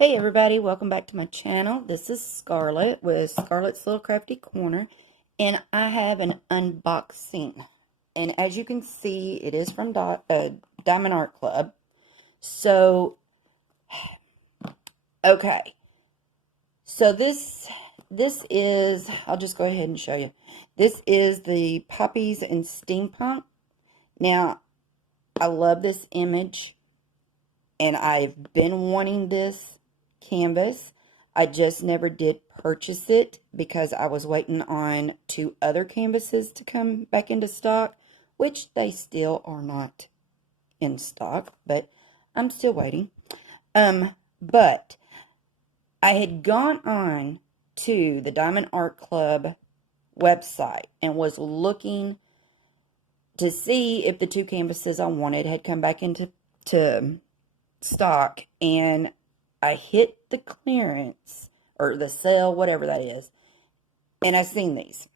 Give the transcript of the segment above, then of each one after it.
Hey everybody, welcome back to my channel. This is Scarlett with Scarlett's Little Crafty Corner, and I have an unboxing. And as you can see, it is from Diamond Art Club. So, okay. So this is, I'll just go ahead and show you. This is the Poppies and Steampunk. Now, I love this image, and I've been wanting this canvas. I just never did purchase it because I was waiting on 2 other canvases to come back into stock, which they still are not in stock, but I'm still waiting. But I had gone on to the Diamond Art Club website and was looking to see if the 2 canvases I wanted had come back into stock, and I hit the clearance or the sale, whatever that is, and I seen these.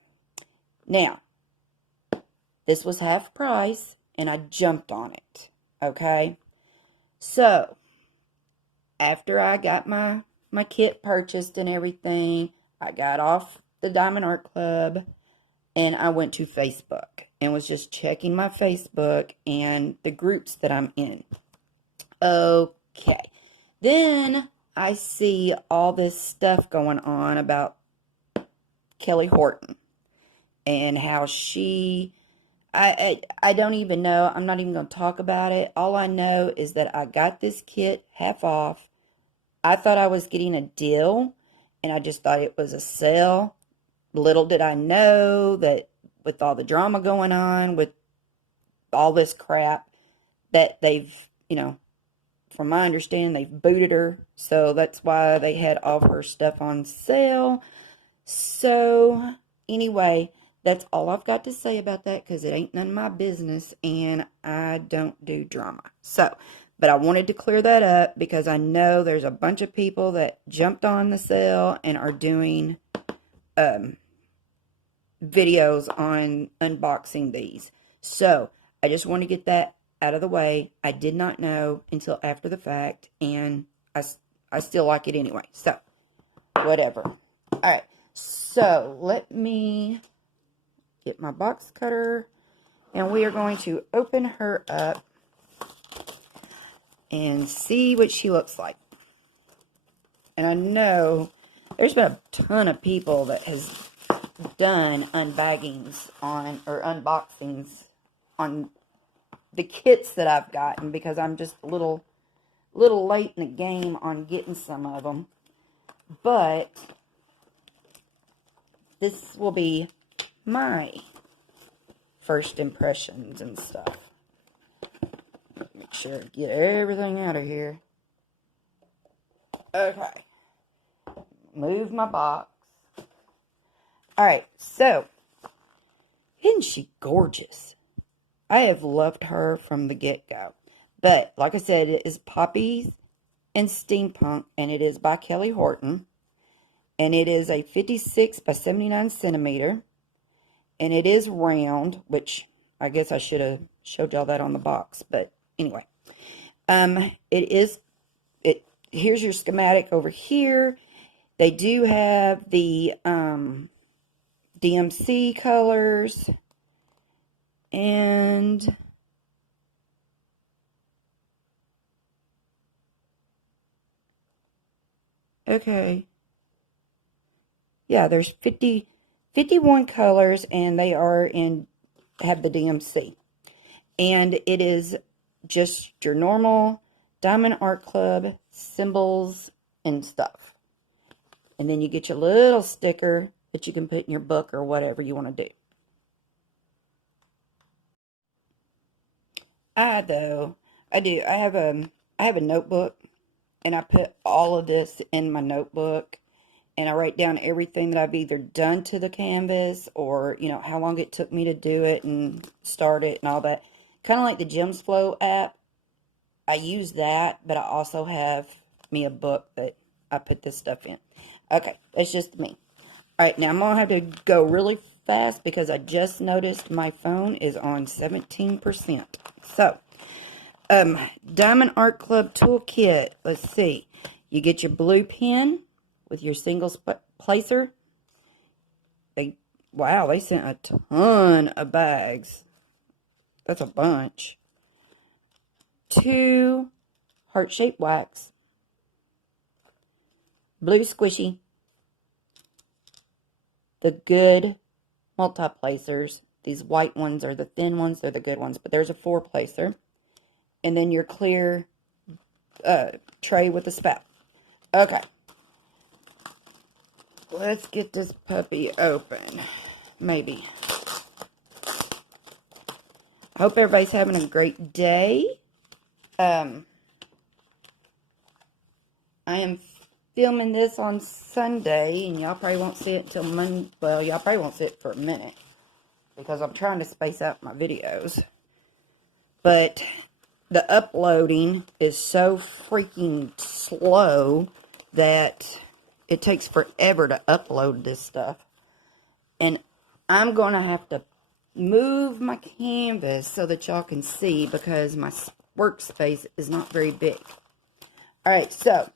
Now, this was half price, and I jumped on it. Okay, so after I got my kit purchased and everything, I got off the Diamond Art Club, and I went to Facebook and was just checking my Facebook and the groups that I'm in. Okay. Then I see all this stuff going on about Kelly Horton and how I don't even know. I'm not even going to talk about it. All I know is that I got this kit half off. I thought I was getting a deal, and I just thought it was a sale. Little did I know that with all the drama going on, with all this crap, that they've, from my understanding, they've booted her. So that's why they had all of her stuff on sale. So anyway, that's all I've got to say about that, because it ain't none of my business and I don't do drama. So, but I wanted to clear that up because I know there's a bunch of people that jumped on the sale and are doing videos on unboxing these. So I just want to get that out of the way. I did not know until after the fact, and I still like it anyway. So, whatever. Alright, so let me get my box cutter, and we are going to open her up and see what she looks like. And I know there's been a ton of people that has done unbaggings on, or unboxings on the kits that I've gotten, because I'm just a little late in the game on getting some of them. But this will be my first impressions and stuff. Make sure to get everything out of here. Okay. Move my box. Alright, so, isn't she gorgeous? I have loved her from the get-go. But, like I said, it is Poppies and Steampunk, and it is by Kelly Horton. And it is a 56 by 79 centimeter. And it is round, which I guess I should have showed y'all that on the box. But, anyway. Here's your schematic over here. They do have the DMC colors. And okay, yeah, there's 51 colors, and they are have the DMC, and it is just your normal Diamond Art Club symbols and stuff. And then you get your little sticker that you can put in your book or whatever you want to do. I do. I have a notebook, and I put all of this in my notebook, and I write down everything that I've either done to the canvas, or how long it took me to do it and start it and all that. Kind of like the Gems Flow app. I use that, but I also have me a book that I put this stuff in. Okay, that's just me. All right, now I'm gonna have to go really fast because I just noticed my phone is on 17%. So, Diamond Art Club Toolkit. Let's see. You get your blue pen with your single placer. Wow, they sent a ton of bags. That's a bunch. 2 heart-shaped wax. Blue squishy. The good multi-placers. These white ones are the thin ones. They're the good ones. But there's a 4-placer. And then your clear tray with the spout. Okay. Let's get this puppy open. Maybe. I hope everybody's having a great day. I am filming this on Sunday, and y'all probably won't see it until Monday. Well, y'all probably won't see it for a minute, because I'm trying to space out my videos. But the uploading is so freaking slow that it takes forever to upload this stuff. And I'm going to have to move my canvas so that y'all can see, because my workspace is not very big. Alright, so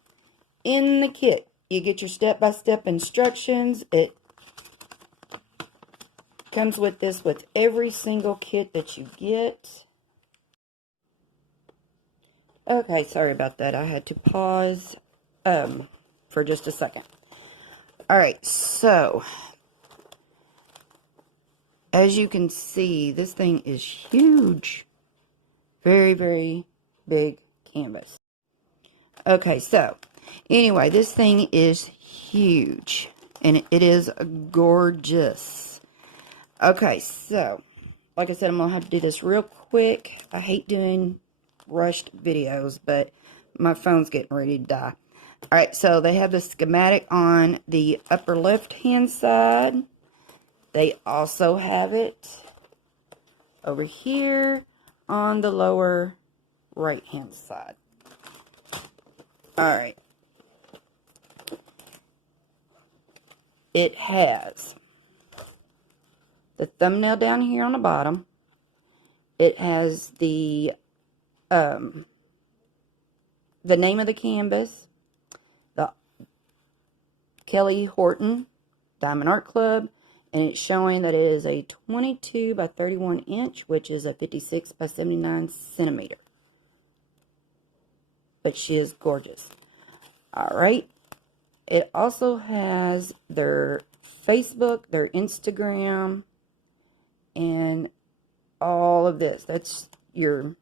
in the kit, you get your step-by-step instructions. It comes with this with every single kit that you get. Okay, sorry about that. I had to pause for just a second. Alright, so as you can see, this thing is huge. Very, very big canvas. Okay, so anyway, this thing is huge, and it is gorgeous. Okay, so like I said, I'm going to have to do this real quick. I hate doing rushed videos, but my phone's getting ready to die. Alright, so they have the schematic on the upper left-hand side. They also have it over here on the lower right-hand side. Alright. It has the thumbnail down here on the bottom. It has the name of the canvas, the Kelly Horton Diamond Art Club, and it's showing that it is a 22 by 31 inch, which is a 56 by 79 centimeter. But she is gorgeous. Alright. It also has their Facebook, their Instagram, and all of this. That's your...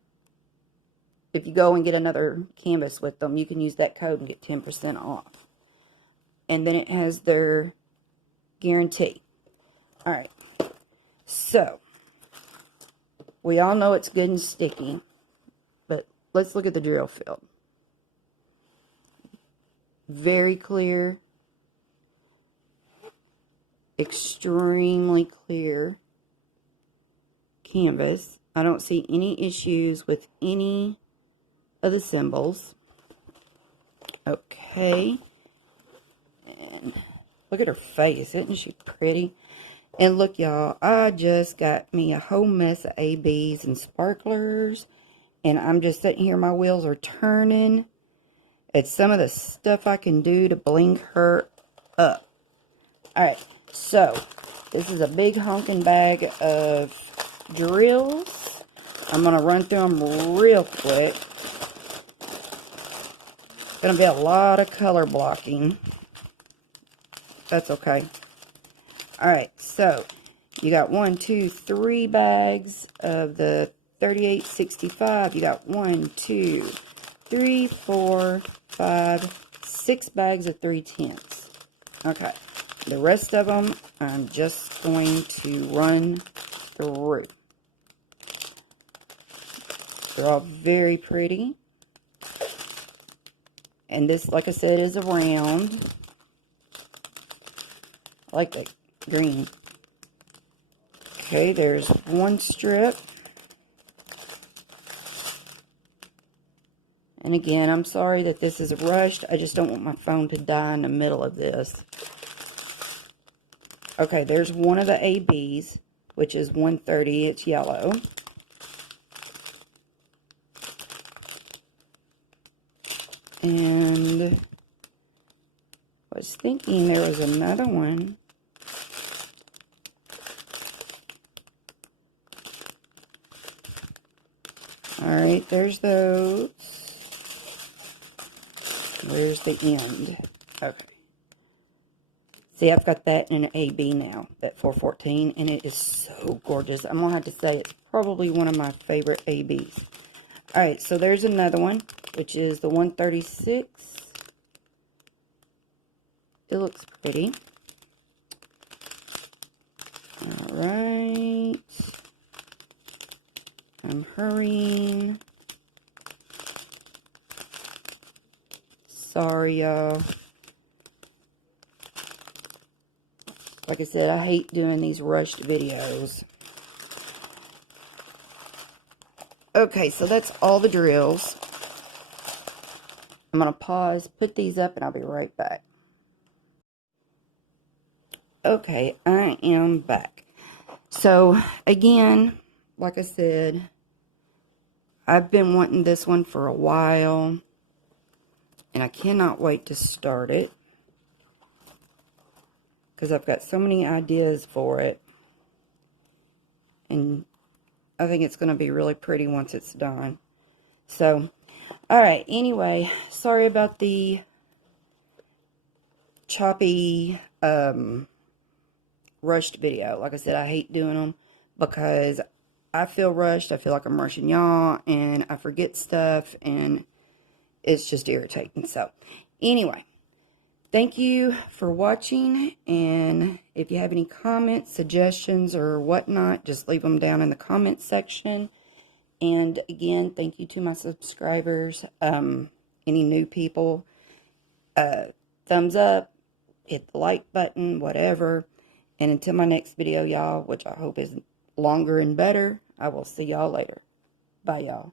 If you go and get another canvas with them, you can use that code and get 10% off. And then it has their guarantee. Alright. So, we all know it's good and sticky. But let's look at the drill field. Very clear. Extremely clear canvas. I don't see any issues with any of the symbols. Okay. And look at her face. Isn't she pretty? And look, y'all, I just got me a whole mess of ABs and sparklers. And I'm just sitting here. My wheels are turning. It's some of the stuff I can do to bling her up. Alright, so this is a big honking bag of drills. I'm going to run through them real quick. Going to be a lot of color blocking. That's okay. Alright, so you got 1, 2, 3 bags of the 3865. You got 1, 2, 3, 4, 5, 6 bags of 3/10. Okay, the rest of them I'm just going to run through. They're all very pretty. And this, like I said, is a round. I like the green. Okay, there's one strip. And again, I'm sorry that this is rushed. I just don't want my phone to die in the middle of this. Okay, there's one of the ABs, which is 130. It's yellow. And was thinking there was another one. Alright, there's those. Where's the end? Okay. See, I've got that in an AB now, that 414, and it is so gorgeous. I'm going to have to say it's probably one of my favorite ABs. Alright, so there's another one, which is the 136. It looks pretty. Alright. I'm hurrying. Sorry, y'all. Like I said, I hate doing these rushed videos. Okay, so that's all the drills. I'm going to pause, put these up, and I'll be right back. Okay, I am back. So, again, like I said, I've been wanting this one for a while, and I cannot wait to start it, because I've got so many ideas for it, and I think it's going to be really pretty once it's done. So, alright, anyway, sorry about the choppy, rushed video. Like I said, I hate doing them because I feel rushed. I feel like I'm rushing y'all, and I forget stuff, and it's just irritating. So, anyway, thank you for watching, and if you have any comments, suggestions, or whatnot, just leave them down in the comments section. And again, thank you to my subscribers, any new people, thumbs up, hit the like button, whatever. And until my next video, y'all, which I hope is longer and better, I will see y'all later. Bye, y'all.